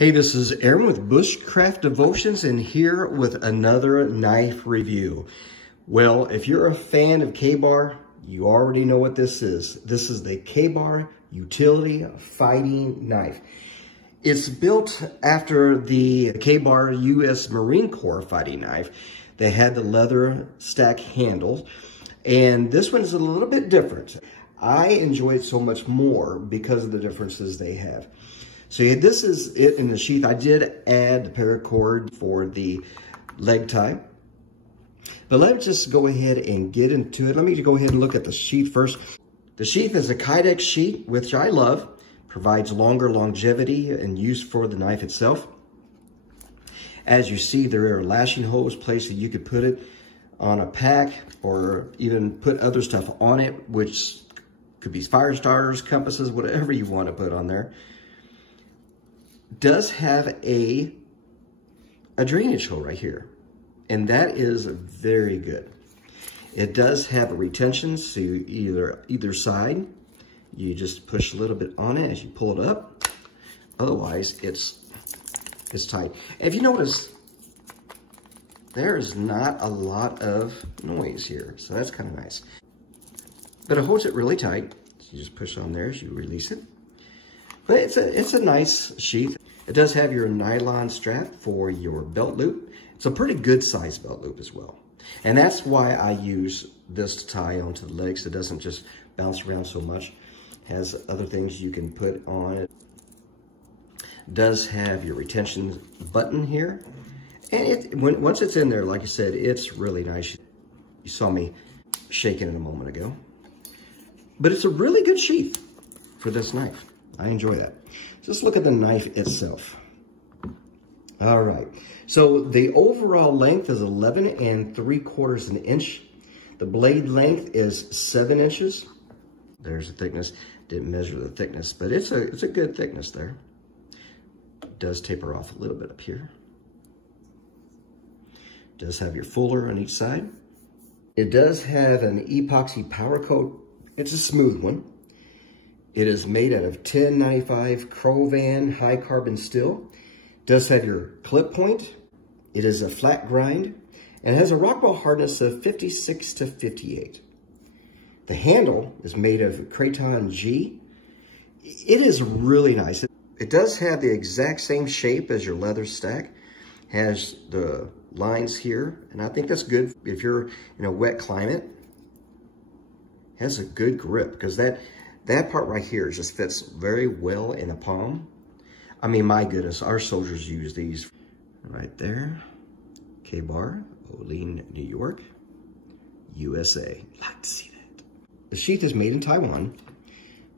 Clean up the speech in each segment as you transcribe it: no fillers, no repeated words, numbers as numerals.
Hey, this is Aaron with Bushcraft Devotions and here with another knife review. Well, if you're a fan of Kabar, you already know what this is. This is the Kabar Utility Fighting Knife. It's built after the Kabar U.S. Marine Corps fighting knife. They had the leather stack handles, and this one is a little bit different. I enjoy it so much more because of the differences they have. So yeah, this is it in the sheath. I did add the paracord for the leg tie. But let's just go ahead and get into it. Let me go ahead and look at the sheath first. The sheath is a Kydex sheath, which I love. Provides longer longevity and use for the knife itself. As you see, there are lashing holes, places you could put it on a pack or even put other stuff on it, which could be fire starters, compasses, whatever you want to put on there. Does have a drainage hole right here, and that is very good. It does have a retention, so either side, you just push a little bit on it as you pull it up. Otherwise, it's tight. And if you notice, there is not a lot of noise here, so that's kind of nice. But it holds it really tight. So you just push on there as you release it. But it's a nice sheath. It does have your nylon strap for your belt loop. It's a pretty good size belt loop as well. And that's why I use this to tie onto the legs. It doesn't just bounce around so much. It has other things you can put on it. It does have your retention button here. And once it's in there, like I said, it's really nice. You saw me shaking it a moment ago. But it's a really good sheath for this knife. I enjoy that. Just look at the knife itself. All right. So the overall length is 11 3/4 inches. The blade length is 7 inches. There's the thickness. Didn't measure the thickness, but it's a good thickness there. It does taper off a little bit up here. It does have your fuller on each side. It does have an epoxy powder coat. It's a smooth one. It is made out of 1095 Crovan high carbon steel. It does have your clip point. It is a flat grind and has a rockball hardness of 56 to 58. The handle is made of Kraton G. It is really nice. It does have the exact same shape as your leather stack. Has the lines here, and I think that's good if you're in a wet climate. Has a good grip because that part right here just fits very well in the palm. I mean, my goodness, our soldiers use these right there. Kabar, Olean, New York, USA. Like to see that. The sheath is made in Taiwan.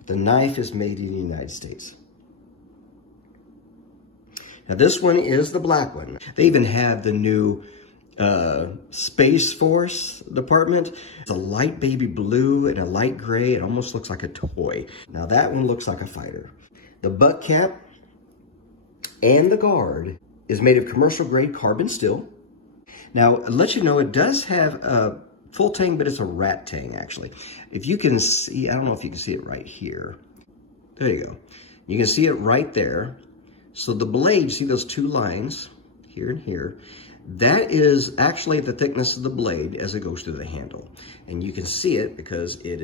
The knife is made in the United States. Now this one is the black one. They even have the new Space Force department. It's a light baby blue and a light gray. It almost looks like a toy. Now that one looks like a fighter. The butt cap and the guard is made of commercial grade carbon steel. Now, I'll let you know, it does have a full tang, but it's a rat tang actually. If you can see, I don't know if you can see it right here. There you go. You can see it right there. So the blade, see those two lines here and here? That is actually the thickness of the blade as it goes through the handle. And you can see it because it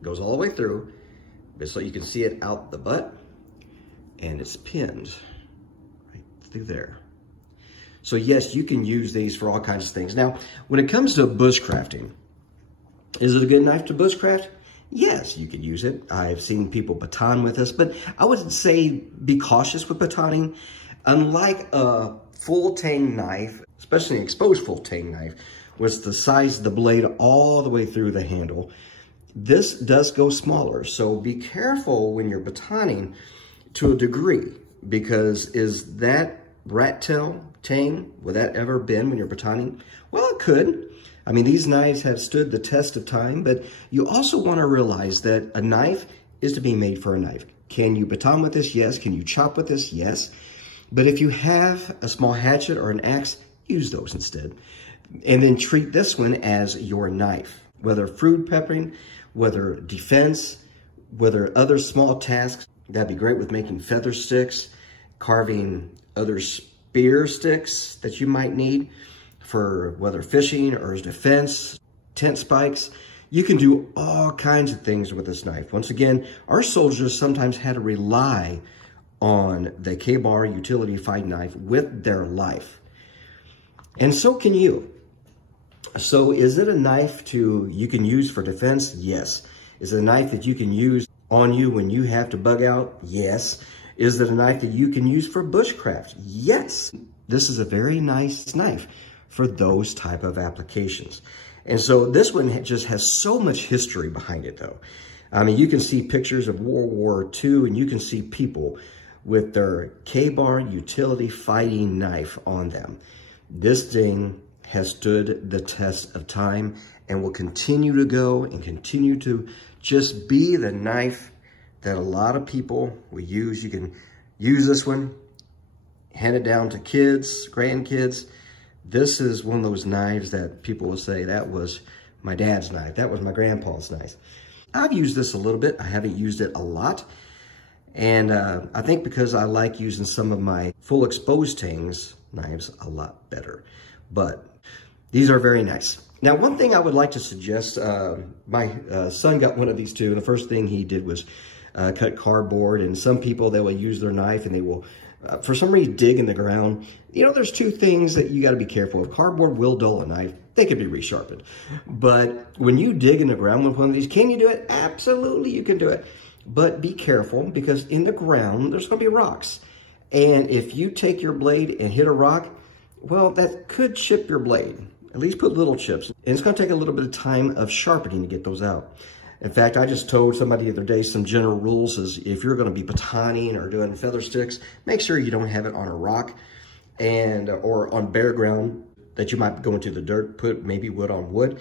goes all the way through. So you can see it out the butt and it's pinned right through there. So yes, you can use these for all kinds of things. Now, when it comes to bushcrafting, is it a good knife to bushcraft? Yes, you could use it. I've seen people baton with this, but I would say be cautious with batoning. Unlike a full tang knife, especially an exposed full tang knife, with the size of the blade all the way through the handle, this does go smaller. So be careful when you're batoning to a degree, because is that rat tail tang, would that ever bend when you're batoning? Well, it could. I mean, these knives have stood the test of time, but you also want to realize that a knife is to be made for a knife. Can you baton with this? Yes. Can you chop with this? Yes. But if you have a small hatchet or an axe, use those instead. And then treat this one as your knife, whether food prepping, whether defense, whether other small tasks. That'd be great with making feather sticks, carving other spear sticks that you might need for whether fishing or as defense, tent spikes. You can do all kinds of things with this knife. Once again, our soldiers sometimes had to rely on the Kabar utility fighting knife with their life. And so can you. So is it a knife you can use for defense? Yes. Is it a knife that you can use on you when you have to bug out? Yes. Is it a knife that you can use for bushcraft? Yes. This is a very nice knife for those type of applications. And so this one just has so much history behind it though. I mean, you can see pictures of World War II and you can see people with their Kabar utility fighting knife on them. This thing has stood the test of time and will continue to go and continue to just be the knife that a lot of people will use. You can use this one, hand it down to kids, grandkids. This is one of those knives that people will say, that was my dad's knife. That was my grandpa's knife. I've used this a little bit. I haven't used it a lot. And I think because I like using some of my full exposed tings knives a lot better. But these are very nice. Now, one thing I would like to suggest, my son got one of these too. And the first thing he did was cut cardboard. And some people, they will use their knife and they will, for some reason, dig in the ground. You know, there's two things that you got to be careful of. Cardboard will dull a knife. They can be resharpened. But when you dig in the ground with one of these, can you do it? Absolutely, you can do it. But be careful because in the ground, there's going to be rocks. And if you take your blade and hit a rock, well, that could chip your blade. At least put little chips. And it's going to take a little bit of time of sharpening to get those out. In fact, I just told somebody the other day some general rules is if you're going to be batoning or doing feather sticks, make sure you don't have it on a rock and or on bare ground that you might go into the dirt, put maybe wood on wood.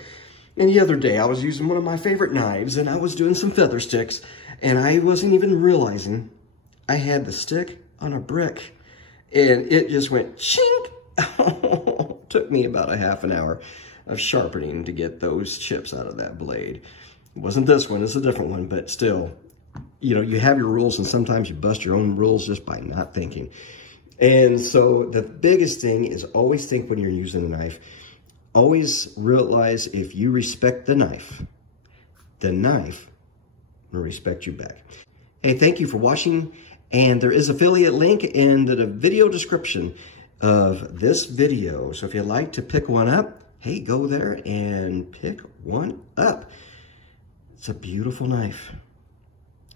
And the other day I was using one of my favorite knives and I was doing some feather sticks and I wasn't even realizing I had the stick on a brick and it just went chink. Took me about a half an hour of sharpening to get those chips out of that blade. It wasn't this one, it's a different one, but still, you know, you have your rules and sometimes you bust your own rules just by not thinking. And so the biggest thing is always think when you're using a knife, always realize if you respect the knife will respect you back. Hey, thank you for watching. And there is affiliate link in the video description of this video. So if you'd like to pick one up, hey, go there and pick one up. It's a beautiful knife.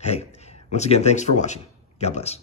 Hey, once again, thanks for watching. God bless.